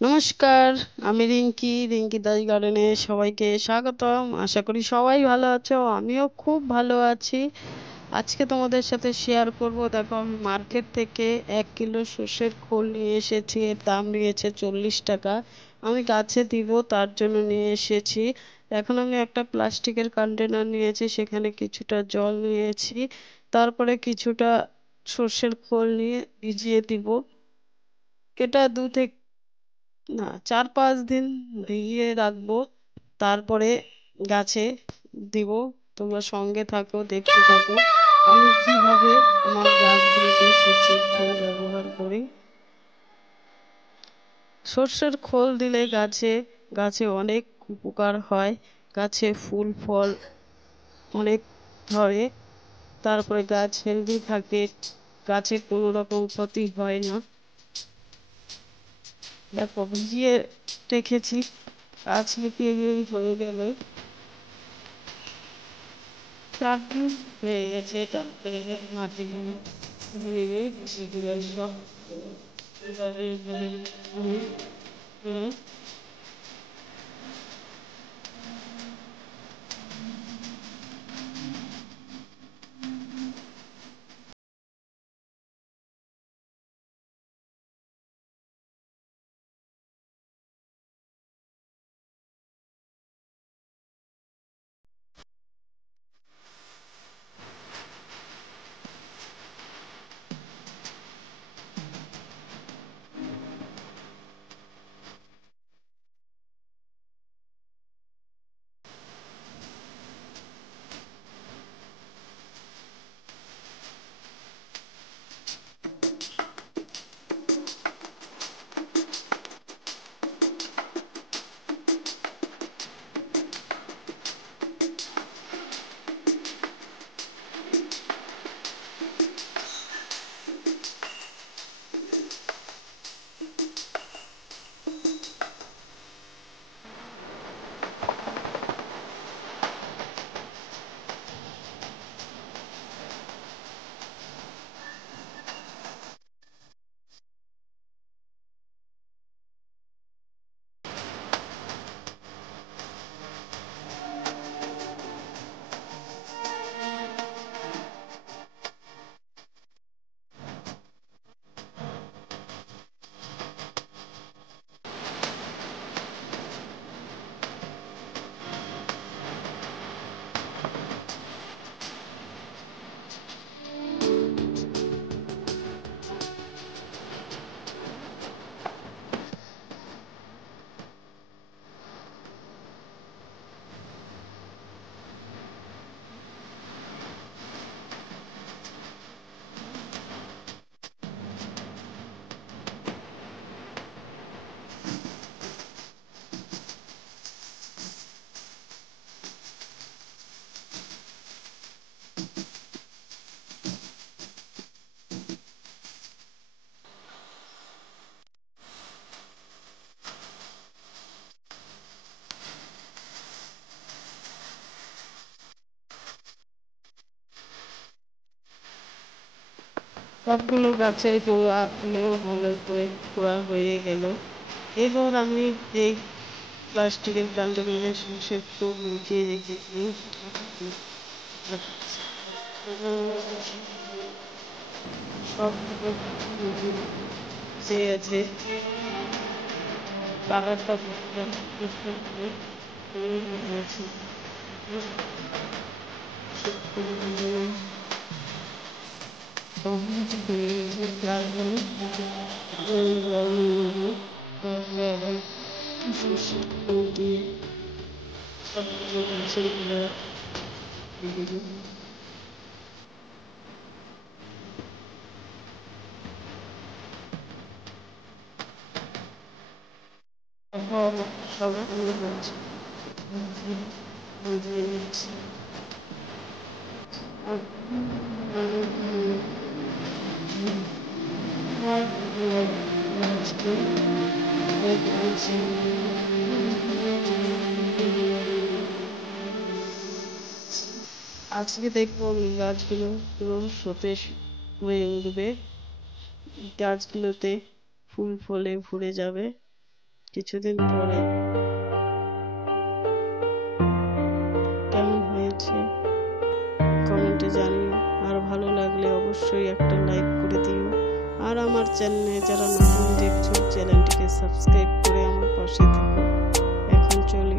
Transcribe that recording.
নমস্কার, আমি রিঙ্কি দাস গার্ডেনে সবাইকে স্বাগতম। আশা করি সবাই ভালো আছো, আমিও খুব ভালো আছি। আজকে তোমাদের সাথে শেয়ার করব, দেখো আমি মার্কেট থেকে 1 কিলো সর্ষের খোল নিয়ে এসেছি। এর দাম নিয়েছে 40 টাকা। আমি গাছে দিব তার জন্য নিয়ে এসেছি। এখন আমি একটা প্লাস্টিকের কন্টেনার নিয়েছি, সেখানে কিছুটা জল নিয়েছি, তারপরে কিছুটা সর্ষের খোল নিয়ে ভিজিয়ে দিব। এটা 4-5 দিন ভিজিয়ে রাখবো, তারপরে গাছে দিব। তোমরা সঙ্গে থাকো, দেখতে থাকো আমি কিভাবে আমার গাছগুলোতে সর্ষের খোল ব্যবহার করি। সর্ষের খোল দিলে গাছে গাছে অনেক উপকার হয়। গাছে ফুল ফল অনেক ধরে, তারপরে গাছ হেলদি থাকে, গাছে কোনো রকম ক্ষতি হয় না। দেখো ভিজিয়ে রেখেছি, গাছ মিটিয়ে হয়ে গেলে চাটনি হয়ে গেছে। তারপরে মাটিগুলো ধুয়ে সেগুলো সব এভাবে সবগুলো গাছের গোড়াগুলো ভালো করে খোয়া হয়ে গেল। এবার আমি যে প্লাস্টিকের কন্টেনারে সর্ষের খোল মিশিয়ে রেখেছি সবগুলো সে আছে বাগানটা সবগুলো হচ্ছে আজকে দেখবো গাছগুলো পুরো সতেজ হয়ে উঠবে, গাছগুলোতে ফুল ফলে ভরে যাবে। কিছুদিন পরে। কেমন হয়েছে কমেন্টে জানিও, আর ভালো লাগলে অবশ্যই একটা লাইক করে দিও। আর আমার চ্যানেলে যারা নতুন দেখছো চ্যানেলটিকে সাবস্ক্রাইব করে আমার পাশে থেকো। এখন চলি।